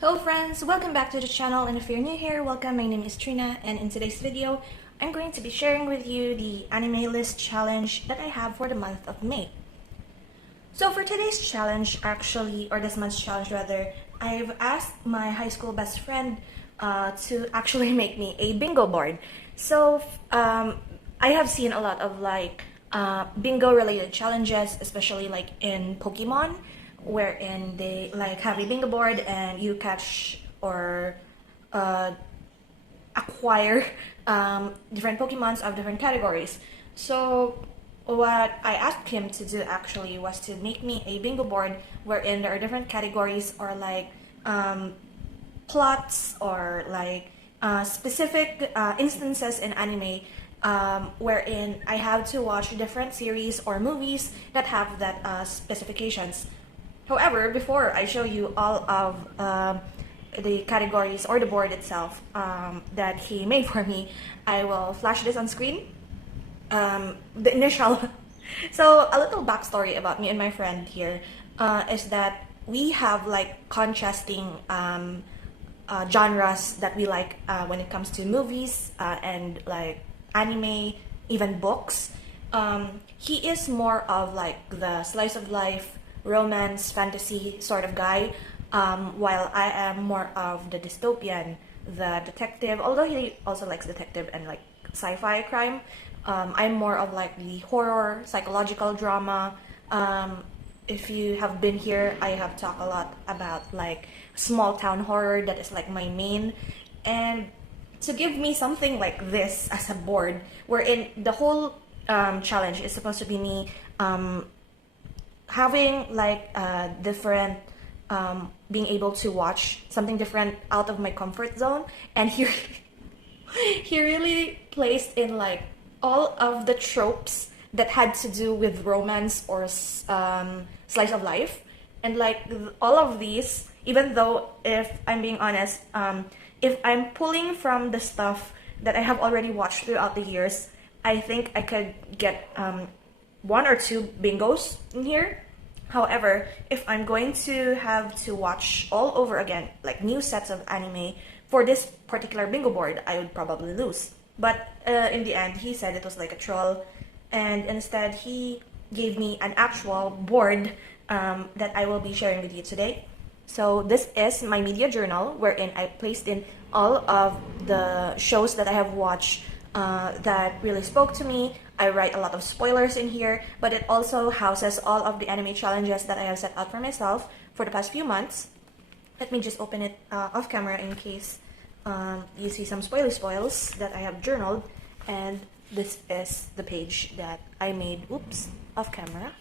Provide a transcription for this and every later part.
Hello friends, welcome back to the channel, and if you're new here, welcome. My name is Trina, and in today's video, I'm going to be sharing with you the anime list challenge that I have for the month of May. So for today's challenge, or this month's challenge rather, I've asked my high school best friend to actually make me a bingo board. So I have seen a lot of bingo related challenges, especially like in Pokemon, wherein they have a bingo board and you catch or acquire different Pokemons of different categories. So what I asked him to do actually was to make me a bingo board wherein there are different categories or plots or specific instances in anime wherein I have to watch different series or movies that have that specifications. However, before I show you all of the categories or the board itself that he made for me, I will flash this on screen. The initial so a little backstory about me and my friend here is that we have contrasting genres that we like when it comes to movies and anime, even books. He is more of the slice of life, romance, fantasy sort of guy, while I am more of the dystopian, the detective, although he also likes detective and sci-fi crime. I'm more of the horror, psychological drama. If you have been here, I have talked a lot about small town horror. That is my main. And to give me something like this as a board, wherein the whole challenge is supposed to be me having different being able to watch something different out of my comfort zone, and he really placed in all of the tropes that had to do with romance or slice of life, and all of these, even though, if I'm being honest, if I'm pulling from the stuff that I have already watched throughout the years, I think I could get one or two bingos in here. However, if I'm going to have to watch all over again, new sets of anime for this particular bingo board, I would probably lose. But in the end, he said it was like a troll, and instead he gave me an actual board that I will be sharing with you today. So this is my media journal, wherein I placed in all of the shows that I have watched that really spoke to me. I write a lot of spoilers in here, but it also houses all of the anime challenges that I have set out for myself for the past few months. Let me just open it off camera in case you see some spoils that I have journaled. And this is the page that I made, off camera,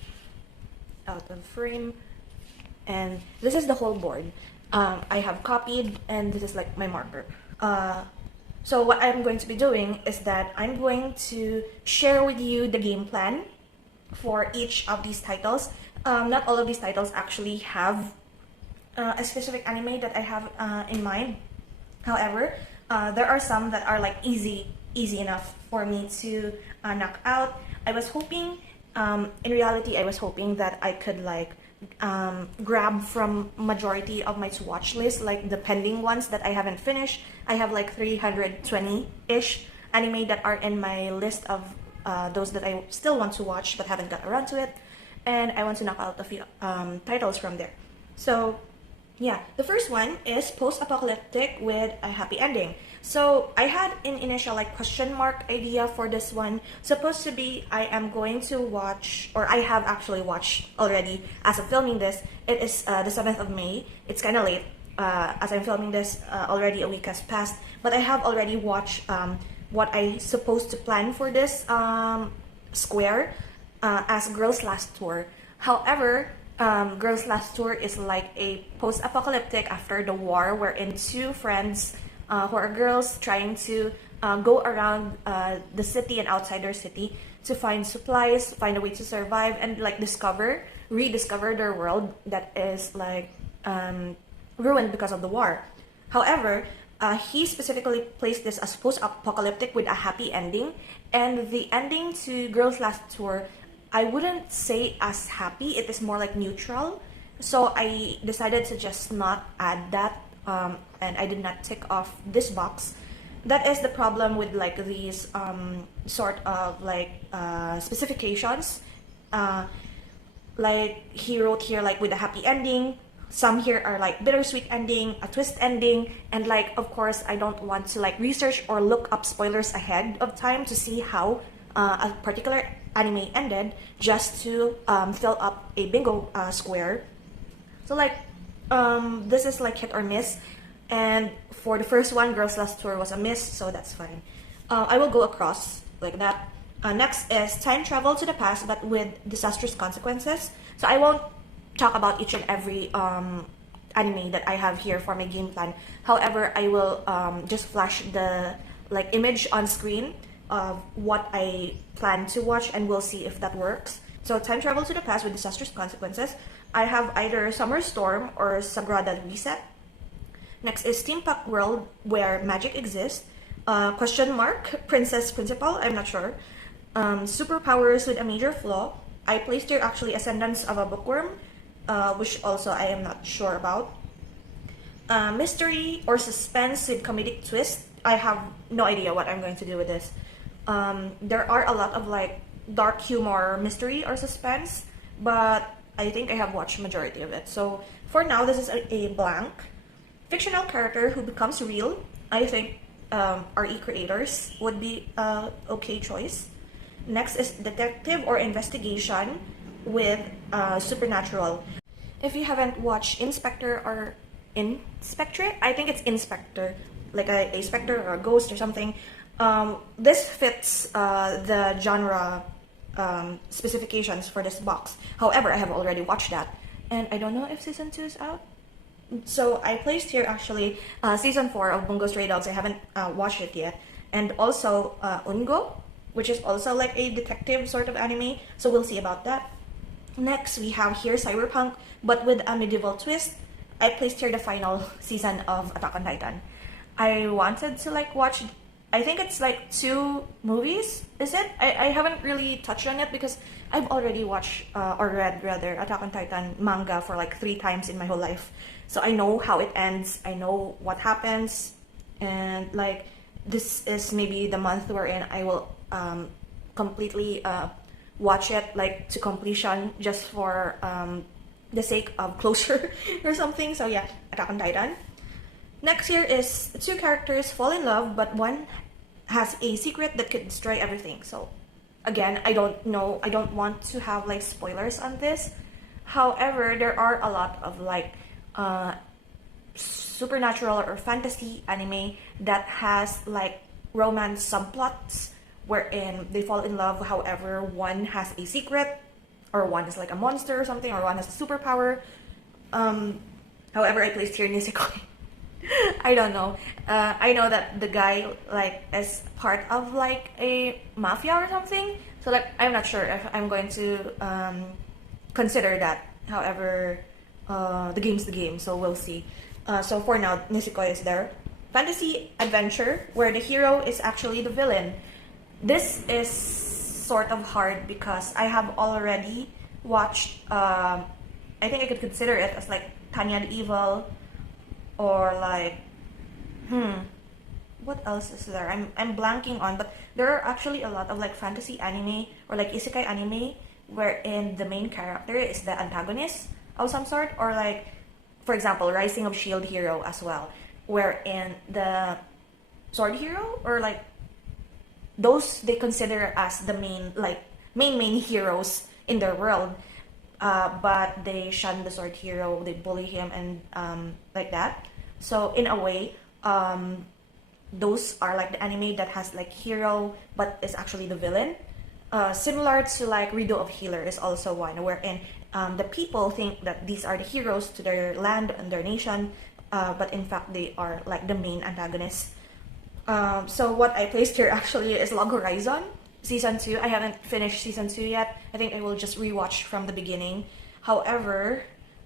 out of frame. And this is the whole board. I have copied, and this is my marker. So what I'm going to be doing is that I'm going to share with you the game plan for each of these titles. Not all of these titles actually have a specific anime that I have in mind. However, there are some that are easy enough for me to knock out. I was hoping, in reality, I was hoping that I could grab from majority of my to-watch list, the pending ones that I haven't finished. I have 320-ish anime that are in my list of those that I still want to watch but haven't got around to it, and I want to knock out a few titles from there. So yeah, the first one is post-apocalyptic with a happy ending. So I had an initial question mark idea for this one. Supposed to be I am going to watch, or I have actually watched already as of filming this. It is the 7th of May. It's kind of late as I'm filming this. Already a week has passed, but I have already watched what I supposed to plan for this square as Girls Last Tour. However, Girls Last Tour is a post-apocalyptic after the war, wherein two friends who are girls trying to go around the city and outside their city to find supplies, find a way to survive, and rediscover their world that is ruined because of the war. However, he specifically placed this as post-apocalyptic with a happy ending, and the ending to Girls Last Tour, I wouldn't say as happy. It is more neutral. So I decided to just not add that and I did not tick off this box. That is the problem with like these sort of like specifications. Like he wrote here like with a happy ending. Some here are like bittersweet ending, a twist ending, and like of course I don't want to like research or look up spoilers ahead of time to see how a particular anime ended, just to fill up a bingo square. So like this is like hit or miss, and for the first one, Girls Last Tour was a miss, so that's fine. I will go across like that. Next is Time Travel to the Past, but with disastrous consequences. So I won't talk about each and every anime that I have here for my game plan. However, I will just flash the like image on screen of what I plan to watch, and we'll see if that works. So Time Travel to the Past with disastrous consequences. I have either Summer Storm or Sagrada Reset. Next is Steampunk World, where magic exists. Question mark, Princess Principal, I'm not sure. Superpowers with a major flaw. I placed here actually Ascendance of a Bookworm, which also I am not sure about. Mystery or suspense with comedic twist. I have no idea what I'm going to do with this. There are a lot of like dark humor, mystery or suspense, but I think I have watched majority of it. So for now, this is a blank. Fictional character who becomes real. I think RE creators would be a okay choice. Next is detective or investigation with supernatural. If you haven't watched Inspector or Inspectorate, I think it's Inspector, like a specter or a ghost or something. This fits the genre specifications for this box. However, I have already watched that, and I don't know if season 2 is out. So I placed here actually season 4 of Bungo Stray Dogs. I haven't watched it yet, and also Ungo, which is also like a detective sort of anime. So we'll see about that. Next, we have here Cyberpunk, but with a medieval twist. I placed here the final season of Attack on Titan. I wanted to like watch, I think it's like 2 movies, is it? I haven't really touched on it because I've already watched, or read rather, Attack on Titan manga for like 3 times in my whole life. So I know how it ends, I know what happens, and like this is maybe the month wherein I will completely watch it like to completion, just for the sake of closure or something. So yeah, Attack on Titan. Next here is 2 characters fall in love, but one has a secret that could destroy everything. So again, I don't know, I don't want to have like spoilers on this. However, there are a lot of like supernatural or fantasy anime that has like romance subplots wherein they fall in love. However, one has a secret, or one is like a monster or something, or one has a superpower. However, I placed here Nisekoi. I don't know. I know that the guy like is part of like a mafia or something. So like I'm not sure if I'm going to consider that. However, the game's the game, so we'll see. So for now, Nisekoi is there. Fantasy adventure where the hero is actually the villain. This is sort of hard because I have already watched. I think I could consider it as like Tanya the Evil, or like what else is there? I'm blanking on, but there are actually a lot of like fantasy anime or like isekai anime wherein the main character is the antagonist of some sort, or like for example Rising of Shield Hero as well, wherein the sword hero or like those they consider as the main like main heroes in their world, but they shun the sword hero, they bully him, and like that. So in a way, those are like the anime that has like hero but is actually the villain. Similar to like Rido of Healer is also one wherein the people think that these are the heroes to their land and their nation, but in fact they are like the main antagonists. So what I placed here actually is Log Horizon season 2. I haven't finished season 2 yet. I think I will just rewatch from the beginning. However,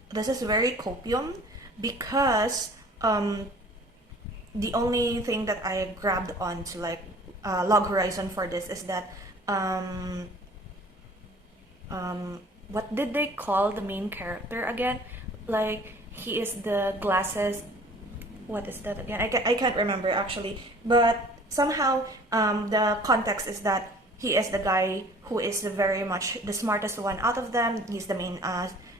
this is very copium because the only thing that I grabbed on to like Log Horizon for this is that what did they call the main character again? Like he is the glasses what is that again? I can't remember actually, but somehow the context is that he is the guy who is very much the smartest one out of them. He's the main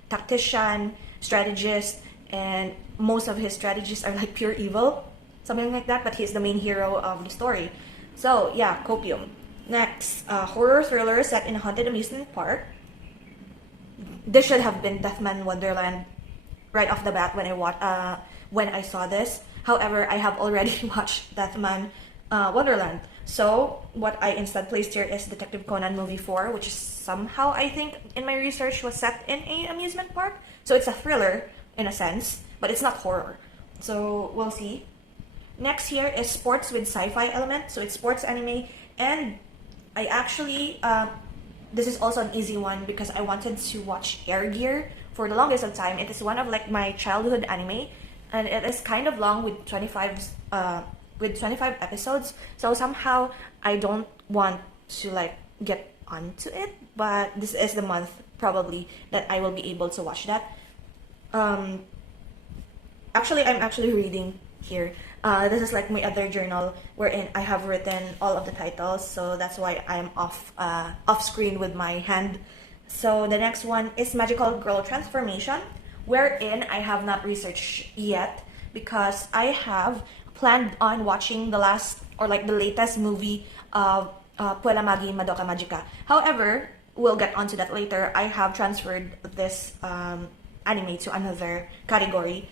tactician, strategist, and most of his strategies are like pure evil, something like that, but he's the main hero of the story. So yeah, copium. Next, horror thriller set in a haunted amusement park. This should have been Deathman Wonderland right off the bat when I saw this. However, I have already watched Deathman Wonderland. So what I instead placed here is Detective Conan movie 4, which is somehow, I think in my research, was set in a amusement park. So it's a thriller in a sense, but it's not horror. So we'll see. Next here is sports with sci-fi element. So it's sports anime, and I actually this is also an easy one because I wanted to watch Air Gear for the longest of time. It is one of like my childhood anime, and it is kind of long with 25 episodes. So somehow I don't want to like get onto it, but this is the month probably that I will be able to watch that. Actually, I'm actually reading here. This is like my other journal wherein I have written all of the titles, so that's why I'm off screen with my hand. So the next one is Magical Girl Transformation, wherein I have not researched yet because I have planned on watching the latest movie of Puella Magi Madoka Magica. However, we'll get onto that later. I have transferred this anime to another category.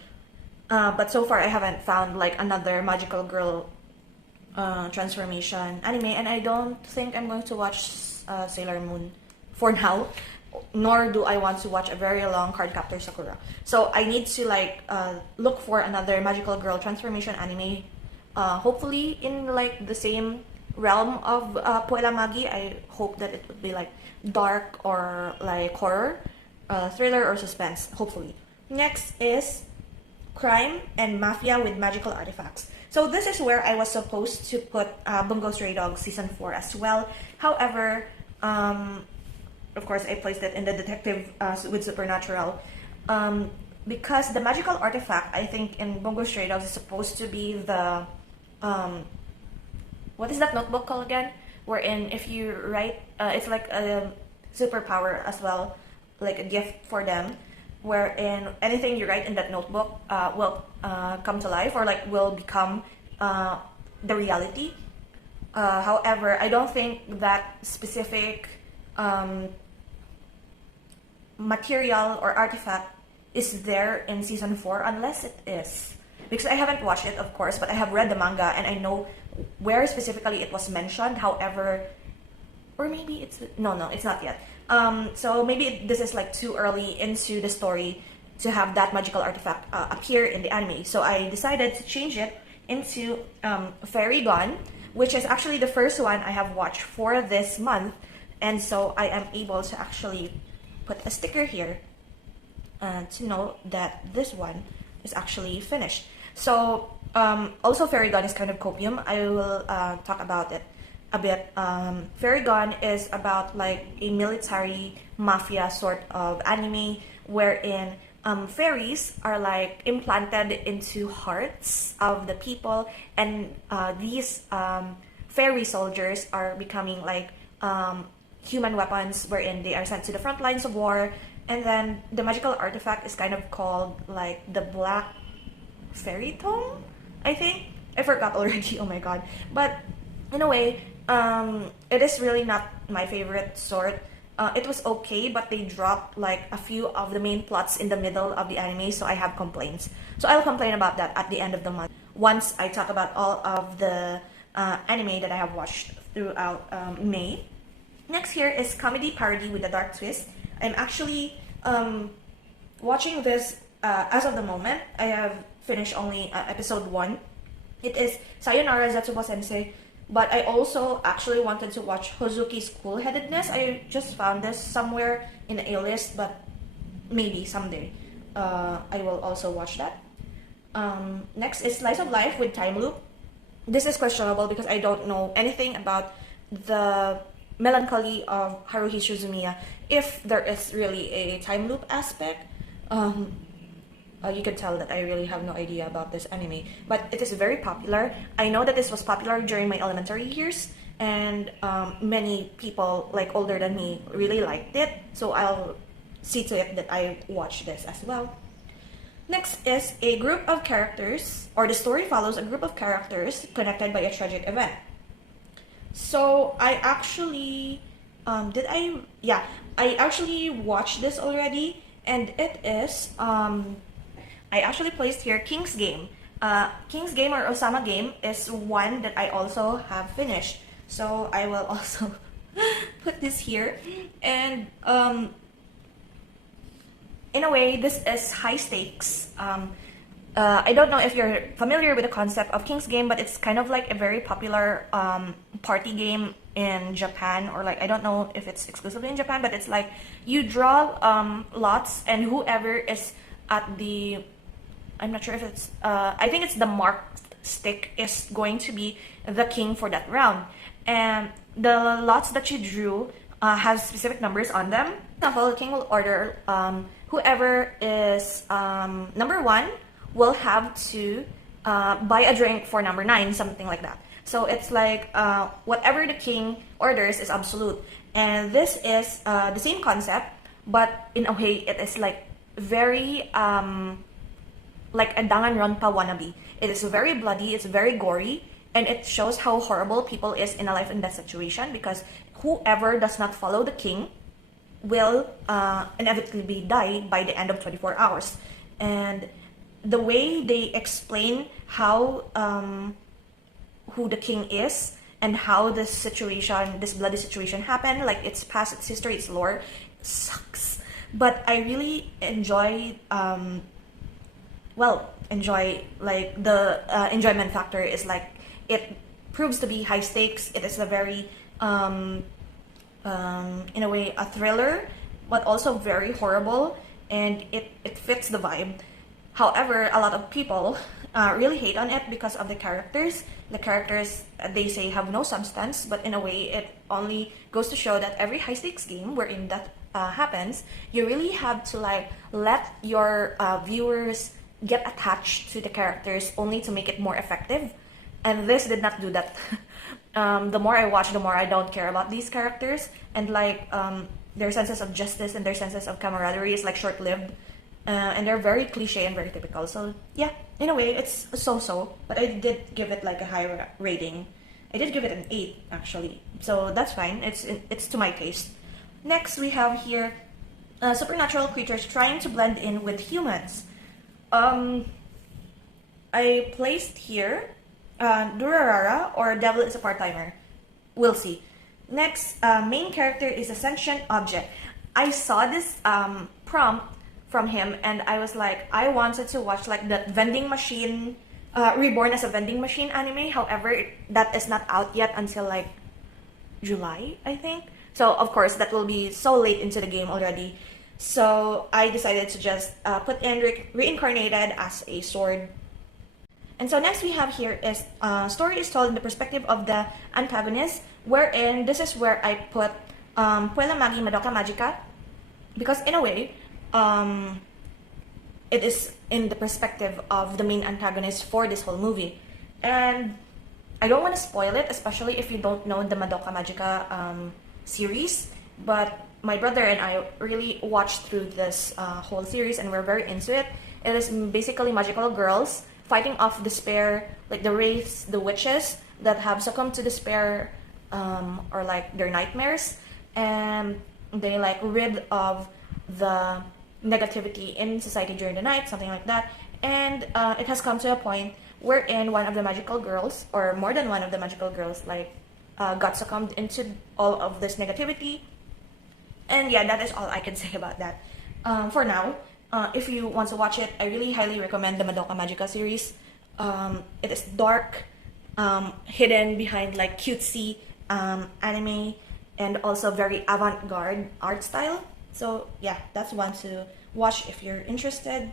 But so far I haven't found like another magical girl transformation anime, and I don't think I'm going to watch Sailor Moon for now, nor do I want to watch a very long Cardcaptor Sakura. So I need to like look for another magical girl transformation anime, hopefully in like the same realm of Puella Magi. I hope that it would be like dark or like horror, thriller or suspense, hopefully. Next is Crime and Mafia with Magical Artifacts. So this is where I was supposed to put Bungo Stray Dogs Season 4 as well. However, of course, I placed it in the detective with Supernatural. Because the magical artifact, I think, in Bungo Stray Dogs is supposed to be the... what is that notebook called again? Wherein if you write... it's like a superpower as well, like a gift for them, wherein anything you write in that notebook will come to life or like will become the reality. However, I don't think that specific material or artifact is there in season 4 unless it is. Because I haven't watched it, of course, but I have read the manga and I know where specifically it was mentioned. However, or maybe it's... No, it's not yet. So maybe this is like too early into the story to have that magical artifact appear in the anime. So I decided to change it into Fairy Gone, which is actually the first one I have watched for this month. And so I am able to actually put a sticker here to know that this one is actually finished. So also Fairy Gone is kind of copium. I will talk about it a bit. Fairy Gone is about like a military mafia sort of anime wherein fairies are like implanted into hearts of the people, and these fairy soldiers are becoming like human weapons wherein they are sent to the front lines of war. And then the magical artifact is kind of called like the Black Fairy Tome, I think. I forgot already, oh my god. But in a way, it is really not my favorite sort. It was okay, but they dropped like a few of the main plots in the middle of the anime, so I have complaints. So I'll complain about that at the end of the month, once I talk about all of the anime that I have watched throughout May. Next here is Comedy Parody with a Dark Twist. I'm actually watching this as of the moment. I have finished only episode 1. It is Sayonara Zetsubo Sensei. But I also actually wanted to watch Hozuki's Cool-Headedness. I just found this somewhere in a list, but maybe someday I will also watch that. Next is Slice of Life with Time Loop. This is questionable because I don't know anything about the melancholy of Haruhi Suzumiya, if there is really a time loop aspect. you can tell that I really have no idea about this anime, but it is very popular. I know that this was popular during my elementary years, and many people like older than me really liked it, so I'll see to it that I watch this as well. Next is a group of characters, or the story follows a group of characters connected by a tragic event. So I actually, I actually watched this already, and it is, I actually placed here King's Game. King's Game or Osama Game is one that I also have finished. So I will also put this here. And in a way, this is high stakes. I don't know if you're familiar with the concept of King's Game, but it's kind of like a very popular party game in Japan, or like, I don't know if it's exclusively in Japan, but it's like you draw lots, and whoever is at the, I'm not sure if it's, I think it's the marked stick is going to be the king for that round. And the lots that you drew have specific numbers on them. For example, the king will order whoever is number 1 will have to buy a drink for number 9, something like that. So it's like whatever the king orders is absolute. And this is the same concept, but in a way it is like very like a Danganronpa wannabe. It is very bloody, it's very gory, and it shows how horrible people is in a life and death situation, because whoever does not follow the king will inevitably die by the end of 24 hours. And the way they explain how who the king is and how this situation, this bloody situation happened, like its past, its history, its lore, sucks. But I really enjoy enjoy like the enjoyment factor is like it proves to be high stakes. It is a very in a way a thriller, but also very horrible, and it fits the vibe. However, a lot of people really hate on it because of the characters. The characters, they say, have no substance, but in a way it only goes to show that every high stakes game wherein that happens, you really have to like let your viewers get attached to the characters only to make it more effective. And this did not do that. The more I watch, the more I don't care about these characters, and like their senses of justice and their senses of camaraderie is like short-lived, and they're very cliche and very typical. So yeah, in a way it's so-so, but I did give it like a high rating. I did give it an 8 actually, so that's fine. It's to my taste. Next we have here supernatural creatures trying to blend in with humans. I placed here Durarara or Devil is a Part-Timer. We'll see. Next, main character is a sentient object. I saw this prompt from him, and I was like, I wanted to watch like the vending machine, Reborn as a Vending Machine anime. However, that is not out yet until like July, I think. So of course that will be so late into the game already. So I decided to just put in reincarnated as a sword. And so next we have here is story is told in the perspective of the antagonist, wherein this is where I put Puella Magi Madoka Magica, because in a way it is in the perspective of the main antagonist for this whole movie. And I don't want to spoil it, especially if you don't know the Madoka Magica series, but my brother and I really watched through this whole series, and we're very into it. It is basically magical girls fighting off despair, like the wraiths, the witches that have succumbed to despair or like their nightmares, and they like rid of the negativity in society during the night, something like that. And it has come to a point wherein one of the magical girls, or more than one of the magical girls, like got succumbed into all of this negativity. And yeah, that is all I can say about that for now. If you want to watch it, I really highly recommend the Madoka Magica series. It is dark, hidden behind like cutesy anime, and also very avant-garde art style. So yeah, that's one to watch if you're interested.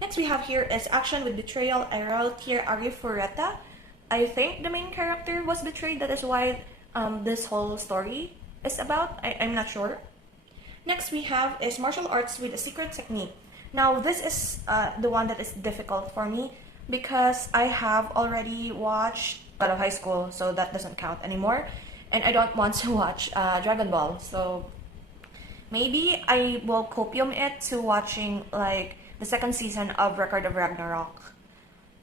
Next we have here is Action with Betrayal. I wrote here Ari Fureta. I think the main character was betrayed. That is why this whole story is about. I'm not sure. Next we have is Martial Arts with a Secret Technique. Now, this is the one that is difficult for me because I have already watched out of high school, so that doesn't count anymore. And I don't want to watch Dragon Ball, so maybe I will copium it to watching like the second season of Record of Ragnarok.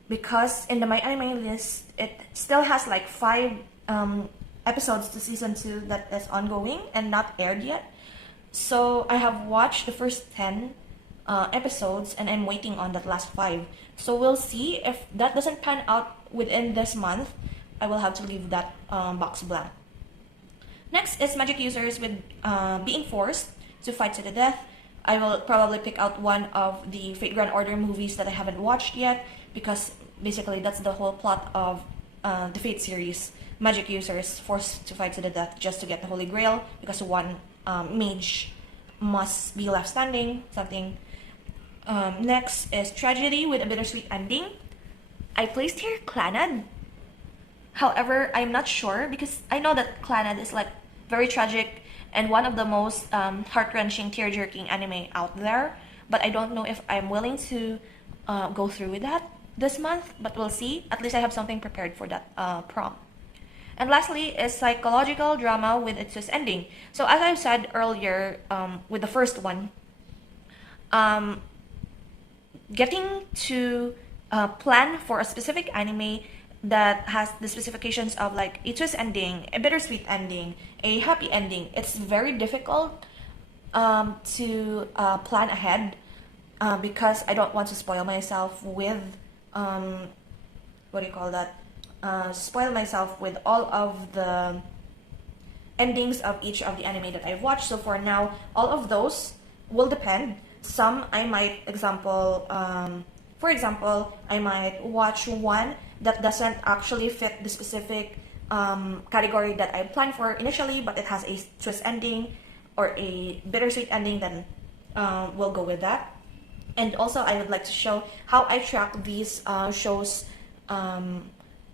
Because in the My Anime list, it still has like 5 episodes to season 2 that is ongoing and not aired yet. So I have watched the first 10 episodes and I'm waiting on that last 5. So we'll see if that doesn't pan out within this month. I will have to leave that box blank. Next is magic users with being forced to fight to the death. I will probably pick out one of the Fate Grand Order movies that I haven't watched yet, because basically that's the whole plot of the Fate series. Magic users forced to fight to the death just to get the Holy Grail, because one mage must be left standing, something. Next is tragedy with a bittersweet ending. I placed here Clannad. However, I'm not sure because I know that Clannad is like very tragic and one of the most heart-wrenching, tear-jerking anime out there. But I don't know if I'm willing to go through with that this month, but we'll see. At least I have something prepared for that prom. And lastly is psychological drama with a twist ending. So as I said earlier with the first one, getting to plan for a specific anime that has the specifications of like a twist ending, a bittersweet ending, a happy ending, it's very difficult to plan ahead because I don't want to spoil myself with what do you call that? Spoil myself with all of the endings of each of the anime that I've watched. So for now, all of those will depend. Some I might for example, I might watch one that doesn't actually fit the specific category that I planned for initially, but it has a twist ending or a bittersweet ending, then we'll go with that. And also, I would like to show how I track these shows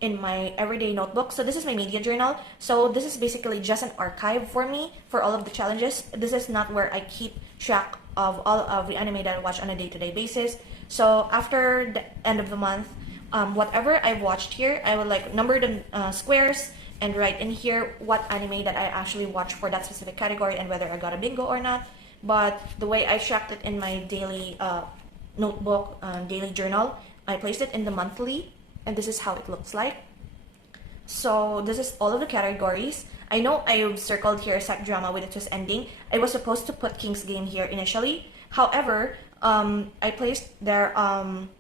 in my everyday notebook. So this is my media journal. So this is basically just an archive for me for all of the challenges. This is not where I keep track of all of the anime that I watch on a day-to-day basis. So after the end of the month, whatever I've watched here, I will like number the squares and write in here what anime that I actually watched for that specific category and whether I got a bingo or not. But the way I tracked it in my daily notebook, daily journal, I placed it in the monthly, and this is how it looks like. So this is all of the categories. I know I circled here psych drama with a twist ending. I was supposed to put King's Game here initially. However, I placed there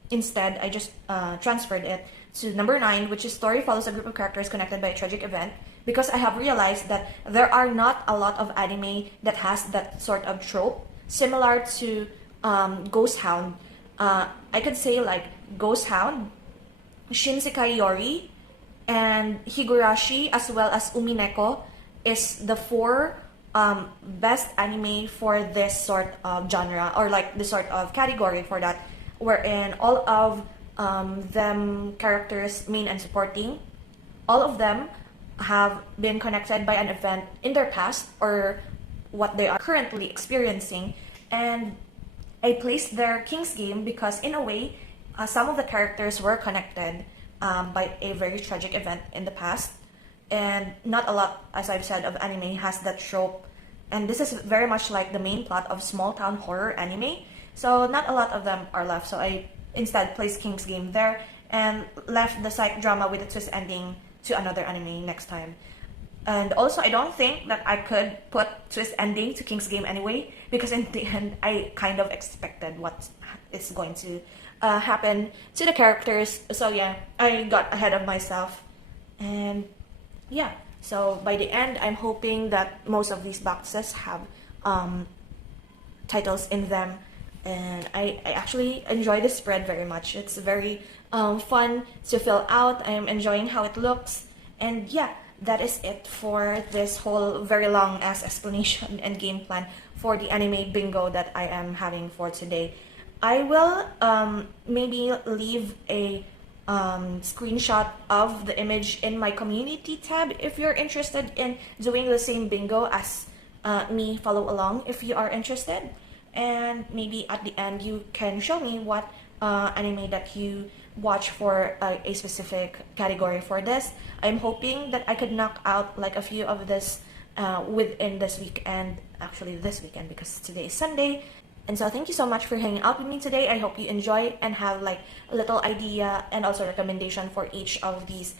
instead, I just transferred it to number 9, which is story follows a group of characters connected by a tragic event, because I have realized that there are not a lot of anime that has that sort of trope, similar to Ghost Hound. I could say like Ghost Hound, Shinsekai Yori, and Higurashi, as well as Umineko, is the 4 best anime for this sort of genre, or like this sort of category for that, wherein all of them characters, main and supporting, all of them have been connected by an event in their past or what they are currently experiencing. And I placed their King's Game because in a way some of the characters were connected by a very tragic event in the past, and not a lot, as I've said, of anime has that trope, and this is very much like the main plot of small town horror anime, so not a lot of them are left. So I instead placed King's Game there and left the psych drama with a twist ending to another anime next time. And also, I don't think that I could put twist ending to King's Game anyway, because in the end I kind of expected what is going to happen to the characters. So yeah, I got ahead of myself. And yeah, so by the end, I'm hoping that most of these boxes have titles in them. And I actually enjoy this spread very much. It's very fun to fill out. I'm enjoying how it looks. And yeah, that is it for this whole very long ass explanation and game plan for the anime bingo that I am having for today. I will maybe leave a screenshot of the image in my community tab if you're interested in doing the same bingo as me. Follow along if you are interested. and maybe at the end you can show me what anime that you watch for a specific category for this. I'm hoping that I could knock out like a few of this within this weekend, actually this weekend, because today is Sunday. And so thank you so much for hanging out with me today. I hope you enjoy and have like a little idea and also recommendation for each of these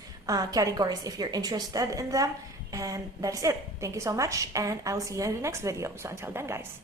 categories if you're interested in them. And that is it. Thank you so much, and I'll see you in the next video. So until then, guys.